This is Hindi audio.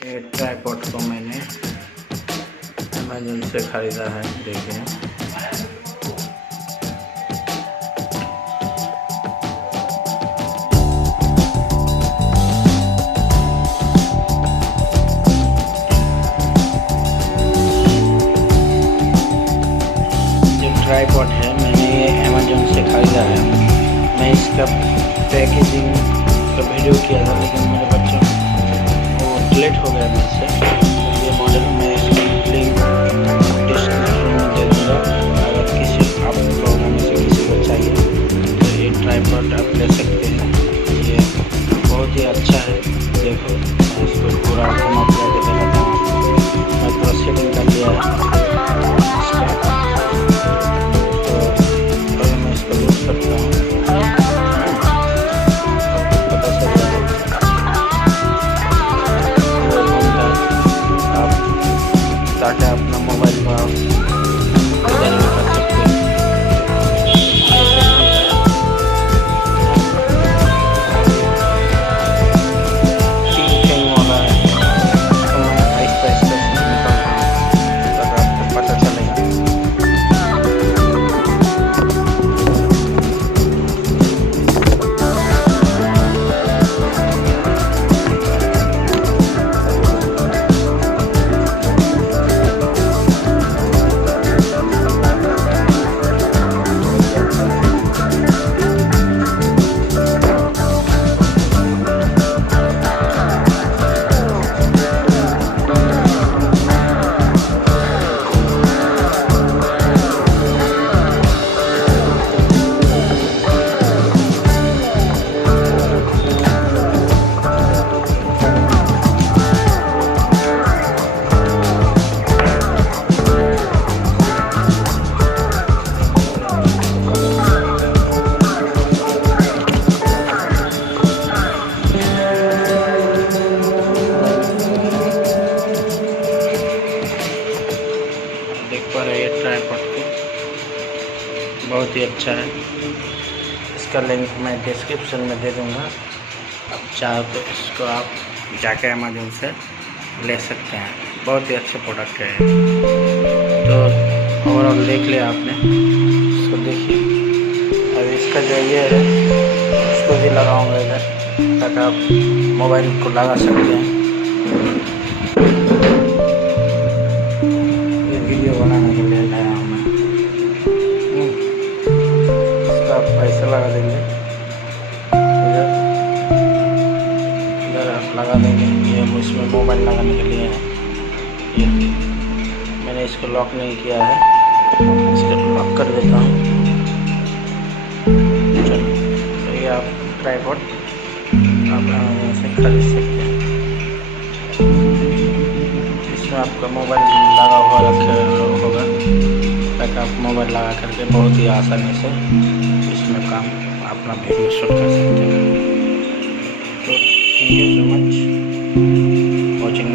ये ट्राइपॉड को मैंने अमेज़न से ख़रीदा है। देखिए ये ट्राइपॉड है, मैंने ये अमेज़न से ख़रीदा है। मैं इसका पैकेजिंग का वीडियो किया था, लेकिन मेरे बच्चों वो डिलीट हो गया मुझसे। ये मॉडल में लिंक डिस्क्रिप्शन में दे दूँगा। अगर किसी आप लोगों में से किसी को चाहिए तो ये ट्राइपॉड आप ले सकते हैं। ये बहुत ही अच्छा है। देखो मैं इसको पूरा घुमा फिरा के दिखाता हूँ। मैं पूरा सेटिंग कर लिया है इसका, तो अगर मैं इसको यूज़ करता हूँ पता चल जाएगा। ताकि अपना मोबाइल पर आप डिजाइनिंग कर सकते हैं। तीन फैन वाला है, तो मैं आहिस्ता आहिस्ता निकालता हूँ ताकि आपको पता चलेगा। देख पा रहे हैं ट्राइपॉड को, बहुत ही अच्छा है। इसका लिंक मैं डिस्क्रिप्शन में दे दूंगा। आप चाहो तो इसको आप जाके अमेज़न से ले सकते हैं। बहुत ही अच्छे प्रोडक्ट है। तो ओवरऑल देख लिया आपने, इसको देखिए। अब इसका जो ये है इसको भी लगाऊंगा इधर, ताकि आप मोबाइल को लगा सकते हैं। वीडियो बनाने के लिए लाया हूँ मैं। इसका आप पैसा लगा देंगे, इधर आप लगा देंगे। ये इसमें मोबाइल लगाने के लिए है। ये मैंने इसको लॉक नहीं किया है, इसको लॉक कर देता हूँ। चलो, तो ये आप ट्राइपॉड आप अमेज़न से खरीद सकते हैं। इसमें आपका मोबाइल लगा हुआ रखे होगा, ताकि आप मोबाइल लगा करके बहुत ही आसानी से इसमें काम अपना वीडियो शूट कर सकते हैं। तो thank you so much watching.